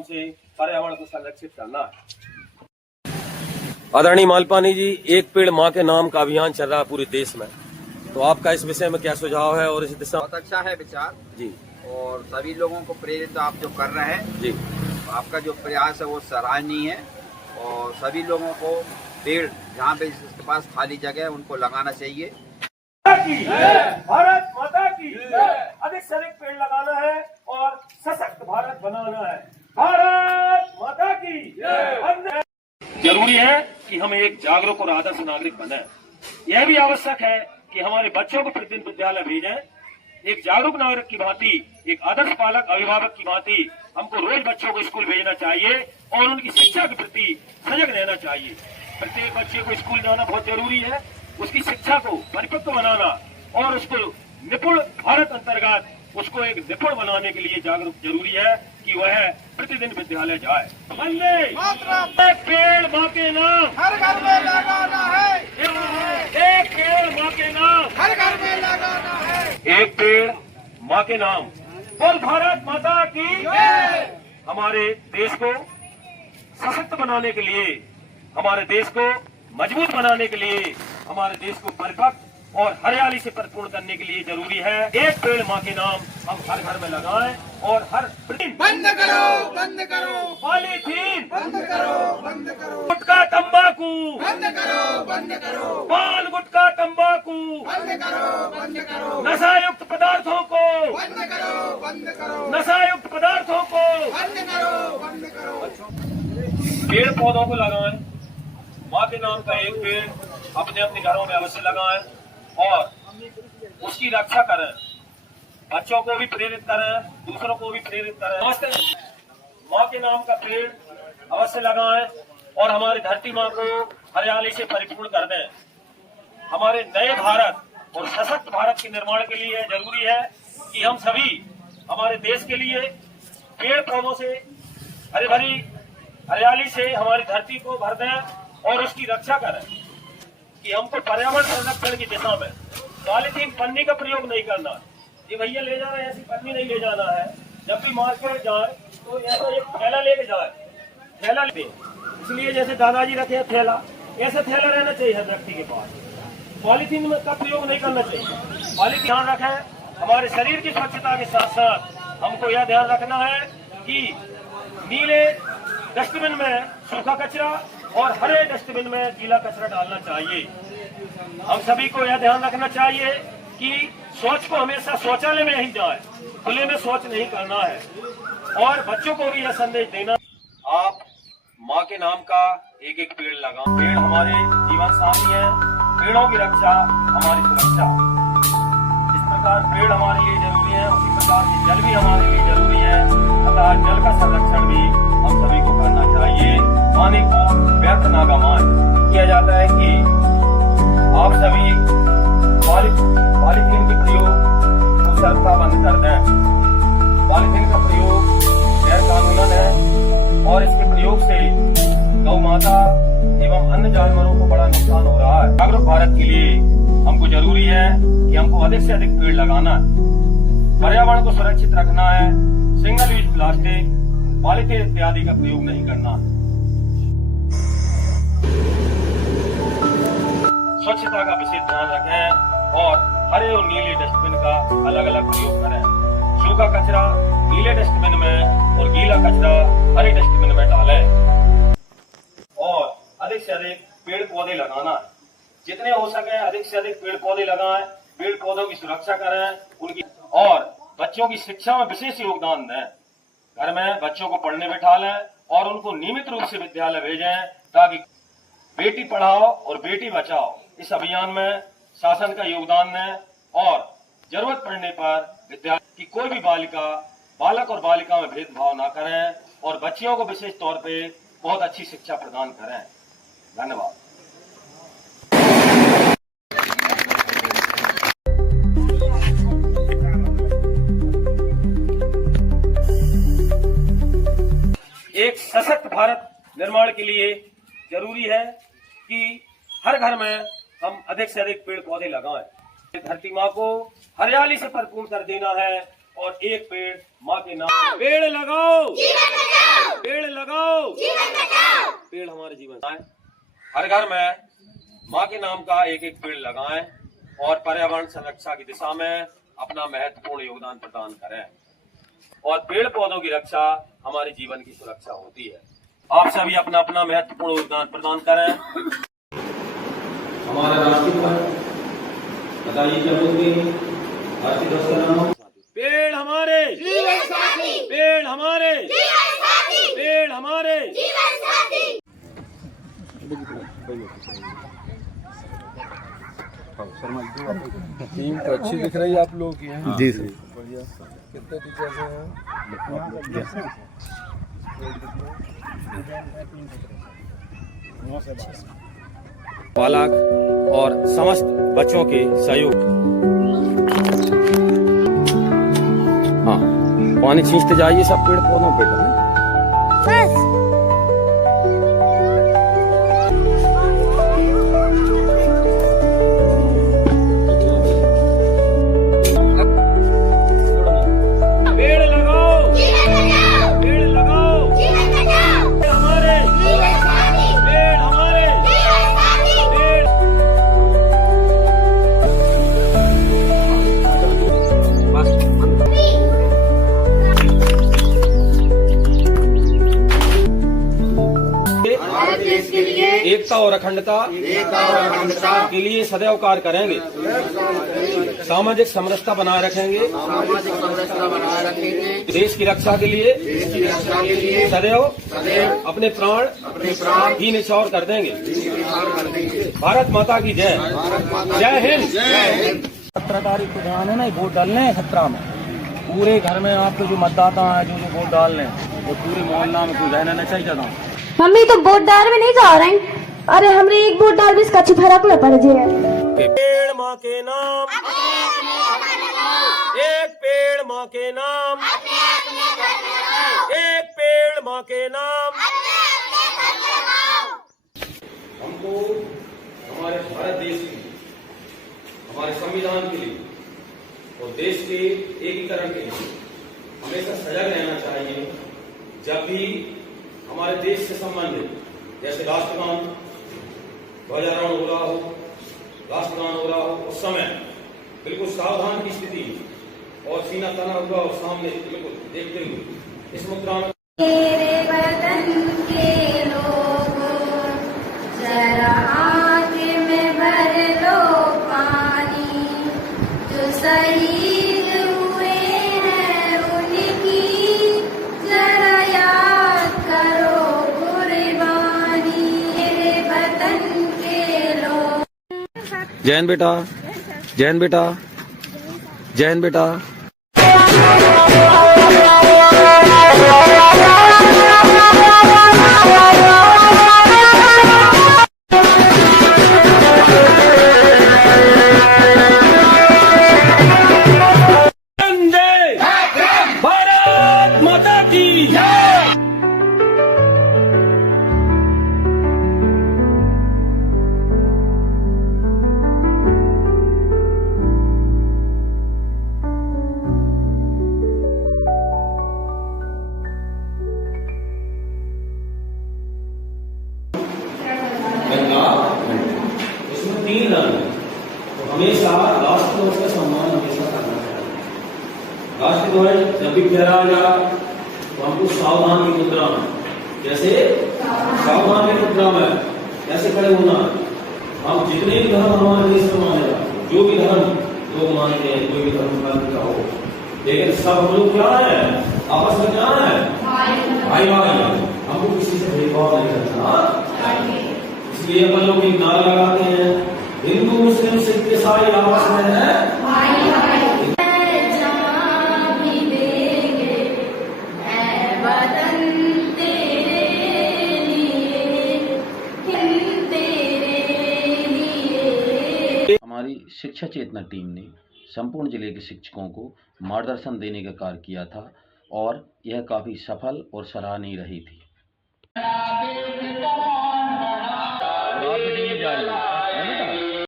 नाम से पर्यावरण को संरक्षित करना है। आदरणीय मालपानी जी, एक पेड़ माँ के नाम का अभियान चल रहा है पूरे देश में, तो आपका इस विषय में क्या सुझाव है? और इस दिशा बहुत अच्छा है विचार जी, और सभी लोगों को प्रेरित आप जो कर रहे हैं जी, आपका जो प्रयास है वो सराहनीय है। और सभी लोगों को पेड़ जहाँ पे जिसके पास खाली जगह है उनको लगाना चाहिए। भारत माता की अधिक से अधिक पेड़ लगाना है और सशक्त भारत बनाना है। भारत माता की जरूरी है कि हम एक जागरूक और आदर्श नागरिक बने। यह भी आवश्यक है कि हमारे बच्चों को प्रतिदिन विद्यालय भेजें। एक जागरूक नागरिक की भांति, एक आदर्श पालक अभिभावक की भांति हमको रोज बच्चों को स्कूल भेजना चाहिए और उनकी शिक्षा के प्रति सजग रहना चाहिए। प्रत्येक बच्चे को स्कूल जाना बहुत जरूरी है। उसकी शिक्षा को परिपक्व बनाना और उसको निपुण भारत अंतर्गत उसको एक निपुण बनाने के लिए जागरूक जरूरी है कि वह प्रतिदिन विद्यालय जाए। एक पेड़ माँ के नाम हर घर में लगाना है। एक पेड़ माँ के नाम हर घर में लगाना है। एक पेड़ माँ के नाम। बोल भारत माता की। हमारे देश को सशक्त बनाने के लिए, हमारे देश को मजबूत बनाने के लिए, हमारे देश को परिपक्व और हरियाली से परिपूर्ण करने के लिए जरूरी है एक पेड़ माँ के नाम हम हर घर में लगाएं और हर बंद करो, बंद करो, पॉलीथीन बंद करो, बंद करो, गुटखा तंबाकू बंद करो, बंद करो, पान गुटखा तंबाकू बंद करो, बंद करो, नशायुक्त पदार्थों को बंद करो, बंद करो, नशायुक्त पदार्थों को बंद करो, बंद करो। पेड़ पौधों को लगाएं। माँ के नाम का एक पेड़ अपने अपने घरों में अवश्य लगाएं और उसकी रक्षा करें। बच्चों को भी प्रेरित करें, दूसरों को भी प्रेरित करें। माँ के नाम का पेड़ अवश्य लगाएं और हमारी धरती माँ को हरियाली से परिपूर्ण कर दें। हमारे नए भारत और सशक्त भारत के निर्माण के लिए जरूरी है कि हम सभी हमारे देश के लिए पेड़ पौधों से हरी भरी हरियाली से हमारी धरती को भर दें और उसकी रक्षा करें। कि हमको पर्यावरण संरक्षण की दिशा में पॉलीथीन पन्नी का प्रयोग नहीं करना। ये भैया ले जा रहे हैं, ऐसी पन्नी नहीं ले जाना है। जब भी मार्केट जाए तो ऐसा एक थैला लेके जाए, थैला ले। इसलिए जैसे दादाजी रखे थैला, ऐसा थैला रहना चाहिए हर व्यक्ति के पास। पॉलीथीन में का प्रयोग नहीं करना चाहिए। पॉलीथीन ध्यान रखें। हमारे शरीर की स्वच्छता के साथ साथ हमको यह ध्यान रखना है कि नीले डस्टबिन में सूखा कचरा और हरे डस्टबिन में गीला कचरा डालना चाहिए। हम सभी को यह ध्यान रखना चाहिए कि शौच को हमेशा शौचालय में ही जाए, खुले में शौच नहीं करना है। और बच्चों को भी यह संदेश देना, आप माँ के नाम का एक एक पेड़ लगाओ। पेड़ हमारे जीवन साथी है। पेड़ों की रक्षा हमारी सुरक्षा। जिस प्रकार पेड़ हमारे लिए जरूरी है उसी प्रकार से जल भी हमारे लिए जरूरी है। अतः जल का संरक्षण भी हम सभी को करना चाहिए। पानी को व्यर्थ न गवाएं। किया जाता है कि आप सभी पॉलीथीन के प्रयोग को सर्वथा बंद कर दें। पॉलीथीन का प्रयोग गैर कानूनन है और इसके प्रयोग से गौ माता एवं अन्य जानवरों को बड़ा नुकसान हो रहा है। जागरूक भारत के लिए हमको जरूरी है कि हमको अधिक से अधिक पेड़ लगाना है, पर्यावरण को सुरक्षित रखना है, सिंगल यूज प्लास्टिक, पॉलीथीन इत्यादि का प्रयोग नहीं करना है। स्वच्छता का विशेष ध्यान रखें और हरे और नीले डस्टबिन का अलग अलग प्रयोग करें। सूखा कचरा नीले डस्टबिन में और गीला कचरा हरे डस्टबिन में डालें। और अधिक से अधिक पेड़ पौधे लगाना है। जितने हो सके अधिक से अधिक पेड़ पौधे लगाएं। पेड़ पौधों की सुरक्षा करें, उनकी और बच्चों की शिक्षा में विशेष योगदान दें। घर में बच्चों को पढ़ने बैठा लें और उनको नियमित रूप से विद्यालय भेजें ताकि बेटी पढ़ाओ और बेटी बचाओ इस अभियान में शासन का योगदान दें और जरूरत पड़ने पर विद्यालय की कोई भी बालक और बालिका में भेदभाव न करें और बच्चियों को विशेष तौर पे बहुत अच्छी शिक्षा प्रदान करें। धन्यवाद। एक सशक्त भारत निर्माण के लिए जरूरी है कि हर घर में हम अधिक से अधिक पेड़ पौधे लगाएं। धरती माँ को हरियाली से भरपूर कर देना है और एक पेड़ माँ के नाम। पेड़ लगाओ। लगाओ, जीवन बचाओ। पेड़ हमारे जीवन है। हर घर में माँ के नाम का एक एक पेड़ लगाएं और पर्यावरण संरक्षा की दिशा में अपना महत्वपूर्ण योगदान प्रदान करें। और पेड़ पौधों की रक्षा हमारे जीवन की सुरक्षा होती है। आप सभी अपना अपना महत्वपूर्ण योगदान प्रदान करें। हमारा राष्ट्रीय ध्वज बताइए क्या होगी? राष्ट्रीय ध्वज का नाम पेड़ हमारे जीवन साथी, पेड़ हमारे जीवन साथी, पेड़ हमारे जीवन साथी। टीम तो अच्छी दिख रही है आप लोगों की है जी सर। बढ़िया। कितने टीचर्स हैं? पालक और समस्त बच्चों के सहयोग। हाँ, पानी छींचते जाइए सब पेड़ पौधों पे। पेड़ लगाओ, पेड़ लगाओ, पेड़ हमारे, पेड़ हमारे, पेड़। भारत देश के लिए एकता और अखंडता के लिए सदैव कार्य करेंगे। सामाजिक समरसता बनाए रखेंगे। देश की रक्षा के लिए सदैव अपने प्राण ही न्यौछावर कर देंगे। भारत माता की जय। जय हिंद। 17 तारीख को जाना है ना, वोट डालने हैं 17 में। पूरे घर में आपके जो मतदाता हैं जो वोट डालने हैं वो पूरे मोहल्ला में कोई रहना नहीं चाहिए जाता। मम्मी तो वोट डाल में नहीं जा रही। अरे हमरे एक वोट डाल भी इसका अच्छी फर्क न पड़ जाए। पेड़ माँ के नाम, एक पेड़ माँ के नाम, एक पेड़ माँ के नाम। हमको हमारे भारत देश के लिए, हमारे संविधान के लिए और देश के एकीकरण के लिए हमेशा सजग रहना चाहिए। जब भी हमारे देश से संबंधित जैसे राष्ट्रगान ध्वजारोहण हो रहा हो, राष्ट्रगान हो रहा हो, उस समय बिल्कुल सावधान की स्थिति और सीना तना हुआ और सामने बिल्कुल देखते हुए इस मुद्रा में मेरे वतन के लोगों जरा आँख में भर लो पानी, जो शहीद हुए हैं उनकी जरा याद करो कुर्बानी। मेरे वतन के लोग। जैन बेटा, जैन बेटा, जैन बेटा। वंदे भारत माता की जय। उसमें 3 रंग, तो हमेशा राष्ट्रध्वज का सम्मान हमेशा करना चाहिए। राष्ट्रध्वज जब भी फहराया जा तो हमको सावधान की मुद्रा में, जैसे सावधान की मुद्रा में कैसे खड़े होना। हम जितने भी धर्म हमारे देश में माने जाते, जो भी धर्म लोग मानते हैं, कोई भी धर्म का हो, लेकिन सब हम लोग क्या है, आपस में क्या है, भाई भाई। हमको किसी से भेदभाव नहीं करना। इसलिए अपन लोग एक नारा लगाते हैं, हिंदू मुस्लिम सिख ईसाई आपस में है भाई भाई। जहाँ भी देंगे है वतन तेरे लिए, हिंद तेरे लिए। हमारी शिक्षा चेतना टीम ने संपूर्ण जिले के शिक्षकों को मार्गदर्शन देने का कार्य किया था और यह काफी सफल और सराहनीय रही थी।